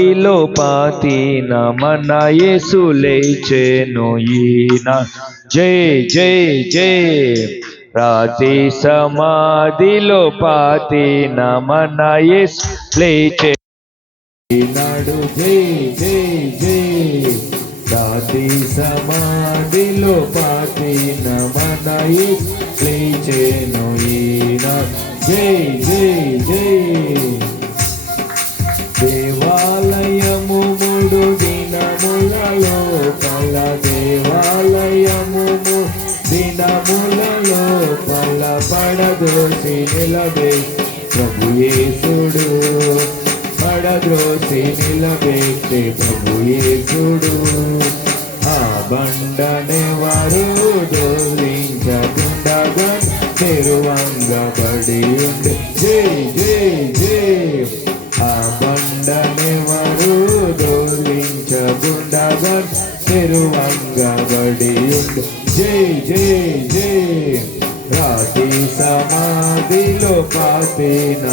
లో పాతిన మన యేసు లేచెను ఈన. జై జై జై. రాతి సమాధిలో పాతిన మన యేసు లేచెను. జై జై జై. రాతి సమాధిలో పాతిన మన యేసు లేచెను ఈన. జై జై జై. దేవాలయము మూడు దినములలో కల దేవాలయము దినములలో కల పడద్రోసి నిలబే ప్రభు యేసుడు. పడద్రోసి నిలబెట్టే ప్రభు యేసుడు. ఆ బండనే వారు దోలించకుండగా తెరువంగబడి ఉండే. జై జై జై. ఆ బండనే వారు దోలించకుండగా తెరువంగబడి ఉండే. జై జై జై. రాతి సమాధిలో పాతిన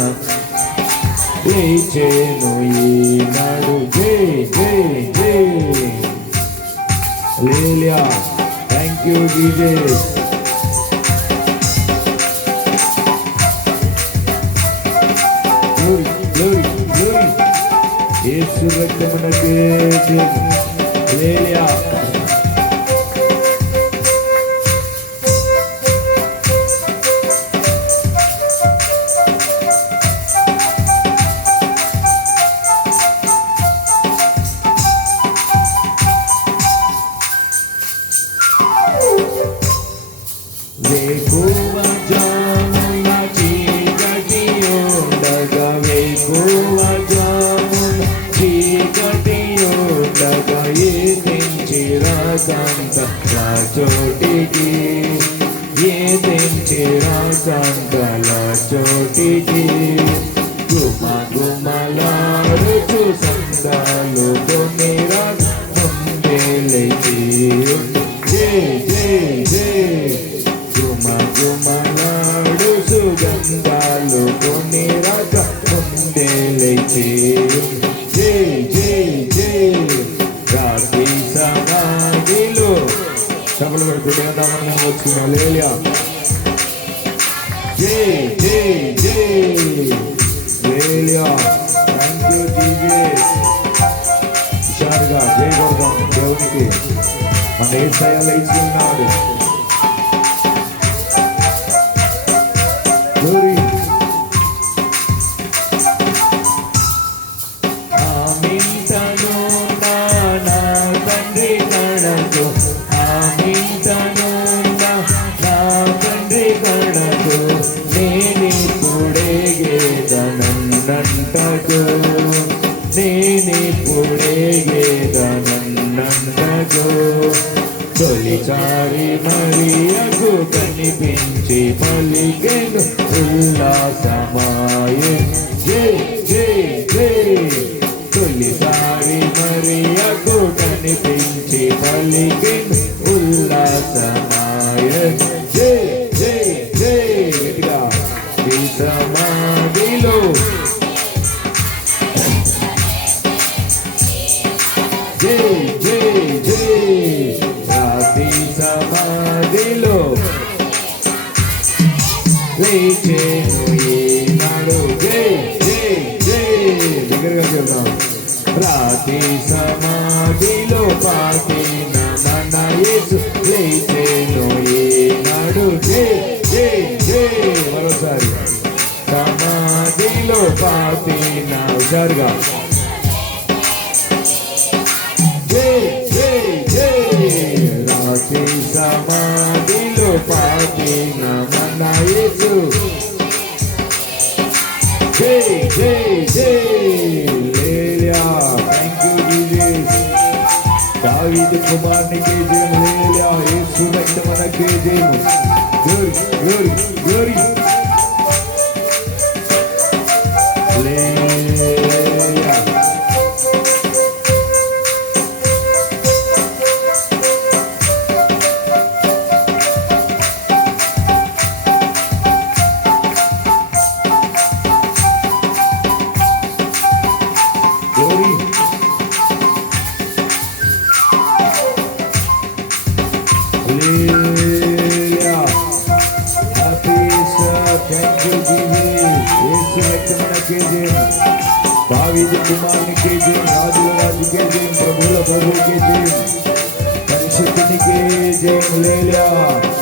లేచెను ఈనాడు. జై జై జై. హల్లెలూయా. Thank you Jesus. యేసు రక్తమునకు హల్లెలూయా. వేకువ జామున చీకటి ఉండగా వేకువ జామున చీకటి ఉండగా ఏదించిరాకంత నా చోటికి ఏదించిరాకంత నా చోటికి గుమ గుమలాడుచు సందాలు కొనిరా ముందే లేచి. జై జై జై. గుమ గుమలాడు సుగంధాలు కొన్ని రక ముందే లేచి. జై జై జై. రాతి సమాధిలో సభలు పెడుతూ వచ్చిన హల్లెలూయా. జై జై జై. హల్లెలూయా. Thank you Jesus. హుషారుగా జై కొడదాం దేవునికి. మన యేసయ్య లేచి ఉన్నాడు. ఆమింతను నా తండ్రి కణకు. ఆమింతను నా తండ్రి కణకు. నేనిప్పుడేగేదనన్నంటకు. నేనిప్పుడేగేదనన్నంటకు. తొలిసారి మరియకు కనిపించి పలికెను ఉల్లాసమాయే. జై జై జై. తొలిసారి మరియకు కనిపించి పలికెను ఉల్లాసమాయే. జై జై జై. గట్టిగా. ఈ సమాధిలో జై జై జై. రాతి సమాధిలో లేచెను ఈనాడు. జై జై జై. దగ్గరగా చెప్తాం. రాతి సమాధిలో పాతిన మన యేసు లేచెను ఈనాడు. జై జై జై. మరోసారి. సమాధిలో పాతిన హుషారుగా. జై జై జై. రాతి సమాధిలో పాతిన మన యేసు. జై జై జై. హల్లెలూయా. Thank you Jesus. దావీదు కుమారునికి జయము. హల్లెలూయా. యేసు రక్తమునకు జయము. Glory glory glory. Hallelujah. glory. Hallelujah. Happy Easter. Thank you Jesus. యేసు రక్తమునకే జయం. దావీదు కుమారునికే జయం. రాజుల రాజుకే జయం. ప్రభువుల ప్రభువుకే జయం. పరిశుద్ధునికే జయం. హల్లెలూయా.